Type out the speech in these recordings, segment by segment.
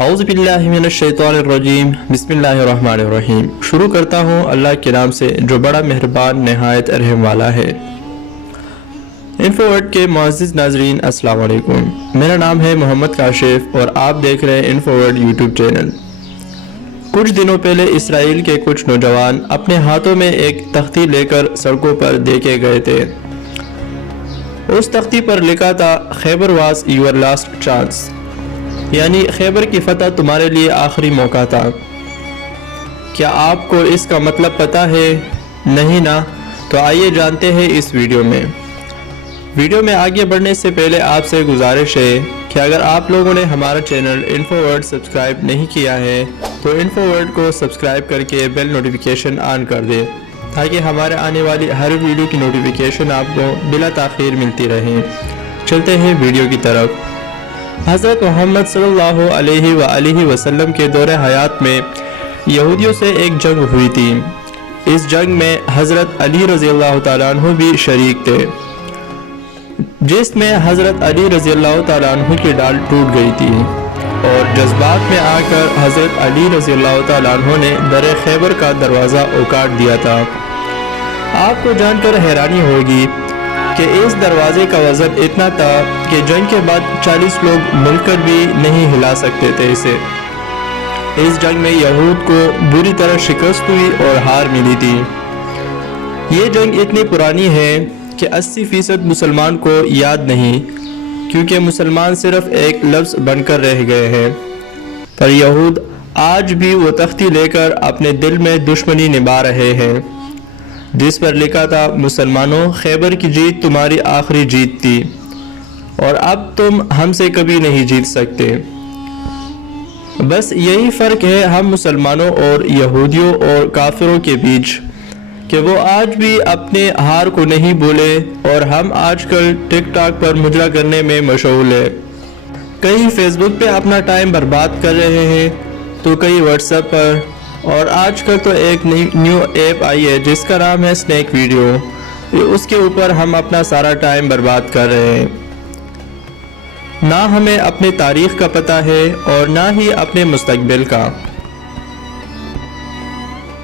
औज़ु बिल्लाहि मिनश्शैतानिर्रजीम बिस्मिल्लाहिर्रहमानिर्रहीम। शुरू करता हूँ अल्लाह के नाम से जो बड़ा मेहरबान नहायत रहम वाला है। इन्फोवर्ड के मुअज़्ज़िज़ नाज़रीन अस्सलाम वालेकुम। मेरा नाम है मोहम्मद काशिफ और आप देख रहे हैं इन्फोवर्ड यूट्यूब चैनल। कुछ दिनों पहले इसराइल के कुछ नौजवान अपने हाथों में एक तख्ती लेकर सड़कों पर देखे गए थे। उस तख्ती पर लिखा था Khyber was your last chance, यानी खैबर की फतह तुम्हारे लिए आखिरी मौका था। क्या आपको इसका मतलब पता है? नहीं ना? तो आइए जानते हैं इस वीडियो में। वीडियो में आगे बढ़ने से पहले आपसे गुजारिश है कि अगर आप लोगों ने हमारा चैनल इन्फोवर्ड सब्सक्राइब नहीं किया है तो इन्फोवर्ड को सब्सक्राइब करके बेल नोटिफिकेशन ऑन कर दें ताकि हमारे आने वाली हर वीडियो की नोटिफिकेशन आपको बिला ताख़ीर मिलती रहे। चलते हैं वीडियो की तरफ। हज़रत मोहम्मद सल्लल्लाहु अलैहि वसल्लम के दौरे हयात में यहूदियों से एक जंग हुई थी। इस जंग में हज़रत अली रज़ियल्लाहु ताला अन्हु भी शरीक थे, जिसमें हज़रत अली रज़ियल्लाहु ताला अन्हु की डाल टूट गई थी और जज्बात में आकर हज़रत अली रज़ियल्लाहु ताला अन्हु ने दर खैबर का दरवाज़ा उकाट दिया था। आपको जानकर हैरानी होगी कि इस दरवाजे का वज़न इतना था कि जंग के बाद 40 लोग मिलकर भी नहीं हिला सकते थे इसे। इस जंग में यहूद को बुरी तरह शिकस्त हुई और हार मिली थी। ये जंग इतनी पुरानी है कि 80% मुसलमान को याद नहीं, क्योंकि मुसलमान सिर्फ एक लफ्ज़ बनकर रह गए हैं। पर यहूद आज भी वो तख्ती लेकर अपने दिल में दुश्मनी निभा रहे हैं, जिस पर लिखा था मुसलमानों, खैबर की जीत तुम्हारी आखिरी जीत थी और अब तुम हमसे कभी नहीं जीत सकते। बस यही फ़र्क है हम मुसलमानों और यहूदियों और काफिरों के बीच कि वो आज भी अपने हार को नहीं भूले और हम आजकल टिकटॉक पर मुजरा करने में मशगूल है। कई फेसबुक पे अपना टाइम बर्बाद कर रहे हैं तो कई व्हाट्सएप पर, और आजकल तो एक न्यू ऐप आई है जिसका नाम है स्नैक वीडियो। उसके ऊपर हम अपना सारा टाइम बर्बाद कर रहे हैं। ना हमें अपने तारीख़ का पता है और ना ही अपने मुस्तकबिल का।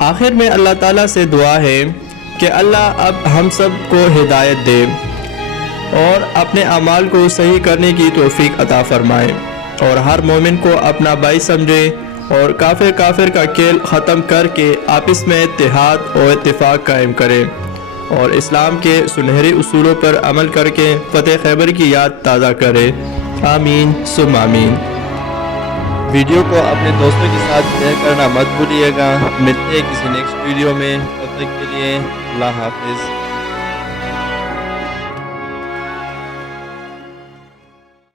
आखिर में अल्लाह ताला से दुआ है कि अल्लाह अब हम सब को हिदायत दे और अपने अमाल को सही करने की तौफीक अता फरमाए और हर मोमिन को अपना भाई समझे और काफिर का खेल ख़त्म करके आपस में इत्तेहाद और इत्तेफाक कायम करे और इस्लाम के सुनहरे उसूलों पर अमल करके फ़तेह खैबर की याद ताज़ा करे। आमीन सुम आमीन। वीडियो को अपने दोस्तों के साथ शेयर करना मत भूलिएगा। मिलते हैं किसी नेक्स्ट वीडियो में, तब तक के लिए अल्लाह हाफिज़।